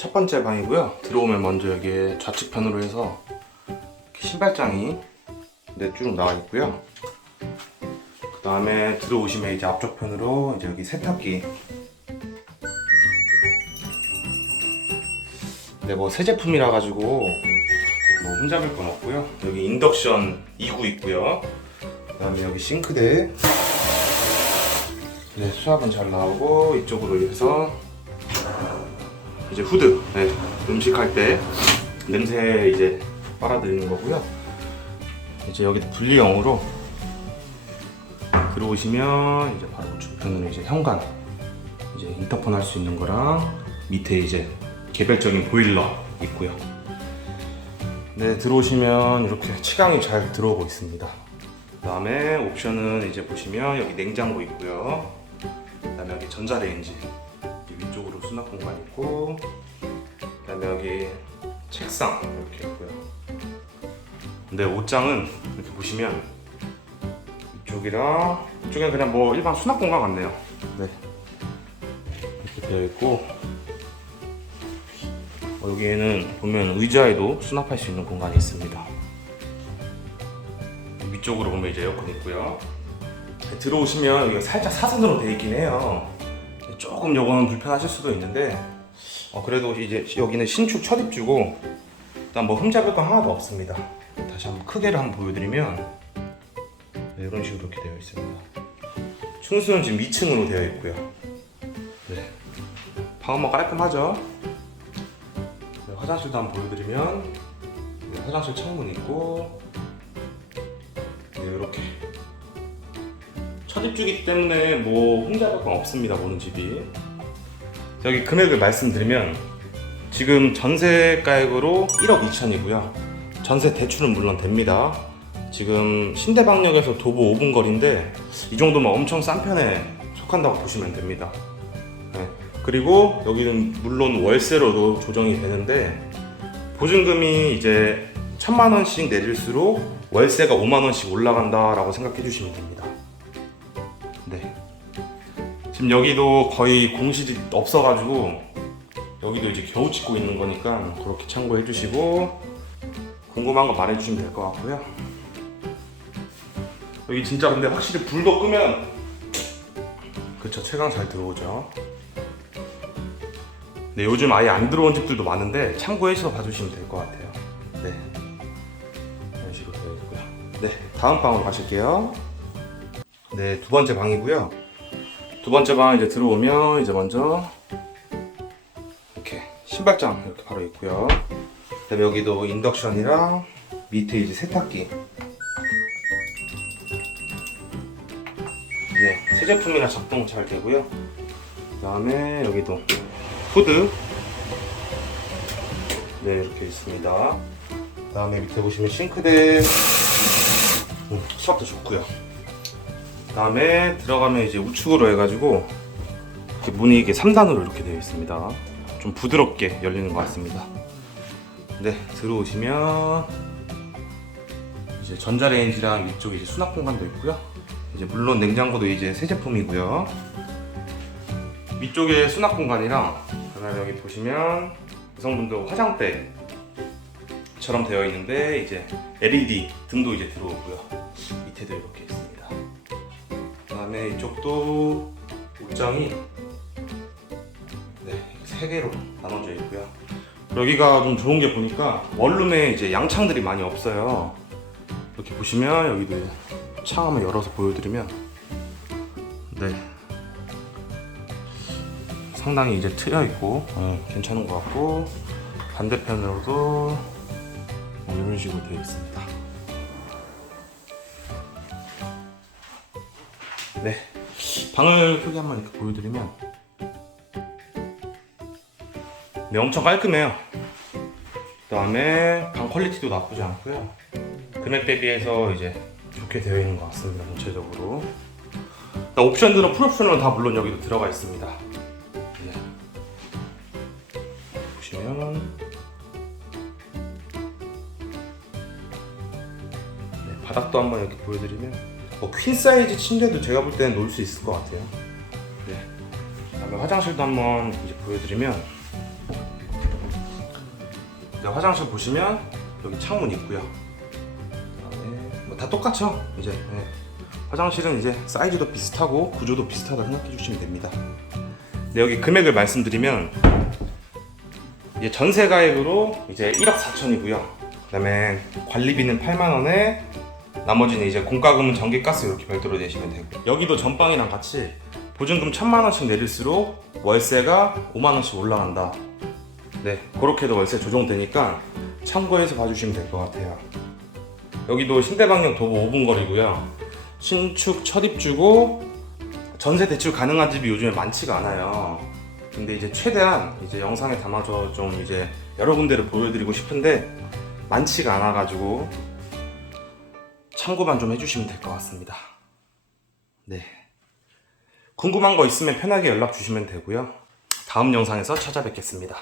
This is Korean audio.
첫 번째 방이고요. 들어오면 먼저 여기에 좌측편으로 해서 신발장이 네, 쭉 나와 있고요. 그 다음에 들어오시면 이제 앞쪽 편으로 이제 여기 세탁기. 네, 뭐 새 제품이라 가지고 뭐 흠잡을 건 없고요. 여기 인덕션 2구 있고요. 그 다음에 여기 싱크대. 네, 수압은 잘 나오고 이쪽으로 해서 이제 후드. 네, 음식할 때 냄새 이제 빨아들이는 거고요. 이제 여기 분리형으로 들어오시면 이제 바로 우측편으로 이제 현관 이제 인터폰 할 수 있는 거랑 밑에 이제 개별적인 보일러 있고요. 네 들어오시면 이렇게 치강이 잘 들어오고 있습니다. 그 다음에 옵션은 이제 보시면 여기 냉장고 있고요. 그 다음에 여기 전자레인지 수납 공간 있고 그다음에 여기 책상 이렇게 있고요. 근데 옷장은 이렇게 보시면 이쪽이랑 이쪽에 그냥 뭐 일반 수납 공간 같네요. 네. 이렇게 되어 있고 어, 여기에는 보면 의자에도 수납할 수 있는 공간이 있습니다. 위쪽으로 보면 이제 에어컨 있고요. 네, 들어오시면 여기가 살짝 사선으로 되어 있긴 해요. 조금 요거는 불편하실 수도 있는데 어, 그래도 이제 여기는 신축 첫 입주고 일단 뭐 흠잡을 건 하나도 없습니다. 다시 한번 크게를 한번 보여드리면 네, 이런 식으로 이렇게 되어 있습니다. 충수는 지금 2층으로 되어 있고요. 네. 방은 뭐 깔끔하죠? 네, 화장실도 한번 보여드리면 네, 화장실 창문 있고 첫 입주기 때문에 뭐 흠잡을 건 없습니다. 보는 집이 여기 금액을 말씀드리면 지금 전세 가액으로 1억 2천이고요. 전세 대출은 물론 됩니다. 지금 신대방역에서 도보 5분 거리인데 이 정도면 엄청 싼 편에 속한다고 보시면 됩니다. 네. 그리고 여기는 물론 월세로도 조정이 되는데 보증금이 이제 천만 원씩 내릴수록 월세가 5만 원씩 올라간다라고 생각해 주시면 됩니다. 네. 지금 여기도 거의 공실이 없어가지고 여기도 이제 겨우 짓고 있는 거니까 그렇게 참고해 주시고 궁금한 거 말해 주시면 될 것 같고요. 여기 진짜 근데 확실히 불도 끄면 그쵸 채광 잘 들어오죠. 네 요즘 아예 안 들어온 집들도 많은데 참고해서 봐주시면 될 것 같아요. 네 이런 식으로 되어 있고요. 네 다음 방으로 가실게요. 네두 번째 방이고요. 두 번째 방 이제 들어오면 이제 먼저 이렇게 신발장 이렇게 바로 있고요. 그다음에 여기도 인덕션이랑 밑에 이제 세탁기. 네, 새 제품이라 작동 잘 되고요. 그다음에 여기도 후드. 네, 이렇게 있습니다. 그다음에 밑에 보시면 싱크대. 음, 수압도 좋고요. 그다음에 들어가면 이제 우측으로 해가지고 이렇게 문이 이게 3단으로 이렇게 되어 있습니다. 좀 부드럽게 열리는 것 같습니다. 네, 들어오시면 이제 전자레인지랑 위쪽에 이제 수납 공간도 있고요. 이제 물론 냉장고도 이제 새 제품이고요. 위쪽에 수납 공간이랑 그다음에 여기 보시면 여성분들 화장대 처럼 되어 있는데 이제 LED 등도 이제 들어오고요. 밑에도 이렇게 있습니다. 그다음에 이쪽도 옷장이 네, 세 개로 나눠져 있고요. 여기가 좀 좋은 게 보니까 원룸에 이제 양창들이 많이 없어요. 이렇게 보시면 여기도 창 한번 열어서 보여드리면 네 상당히 이제 트여 있고 어, 괜찮은 것 같고 반대편으로도 뭐 이런 식으로 되어 있습니다. 네 방을 크게 한번 이렇게 보여드리면 네, 엄청 깔끔해요. 그 다음에 방 퀄리티도 나쁘지 않고요. 금액 대비해서 이제 좋게 되어 있는 것 같습니다. 전체적으로. 옵션들은 풀옵션은 다 물론 여기도 들어가 있습니다. 네. 보시면 네, 바닥도 한번 이렇게 보여드리면 뭐퀸 사이즈 침대도 제가 볼 때는 놓을 수 있을 것 같아요. 네. 그다음에 화장실도 한번 이제 보여드리면 이제 화장실 보시면 여기 창문 있고요. 뭐다 똑같죠? 이제 네. 화장실은 이제 사이즈도 비슷하고 구조도 비슷하다 생각해 주시면 됩니다. 네, 여기 금액을 말씀드리면 이제 전세 가액으로 이제 1억 4천이고요. 그다음에 관리비는 8만 원에 나머지는 이제 공과금은 전기가스 이렇게 별도로 내시면 되고 여기도 전방이랑 같이 보증금 1천만 원씩 내릴수록 월세가 5만 원씩 올라간다. 네, 그렇게도 월세 조정되니까 참고해서 봐주시면 될 것 같아요. 여기도 신대방역 도보 5분 거리고요. 신축 첫 입주고 전세 대출 가능한 집이 요즘에 많지가 않아요. 근데 이제 최대한 이제 영상에 담아서 좀 이제 여러 군데를 보여드리고 싶은데 많지가 않아가지고 참고만 좀 해주시면 될 것 같습니다. 네. 궁금한 거 있으면 편하게 연락 주시면 되고요. 다음 영상에서 찾아뵙겠습니다.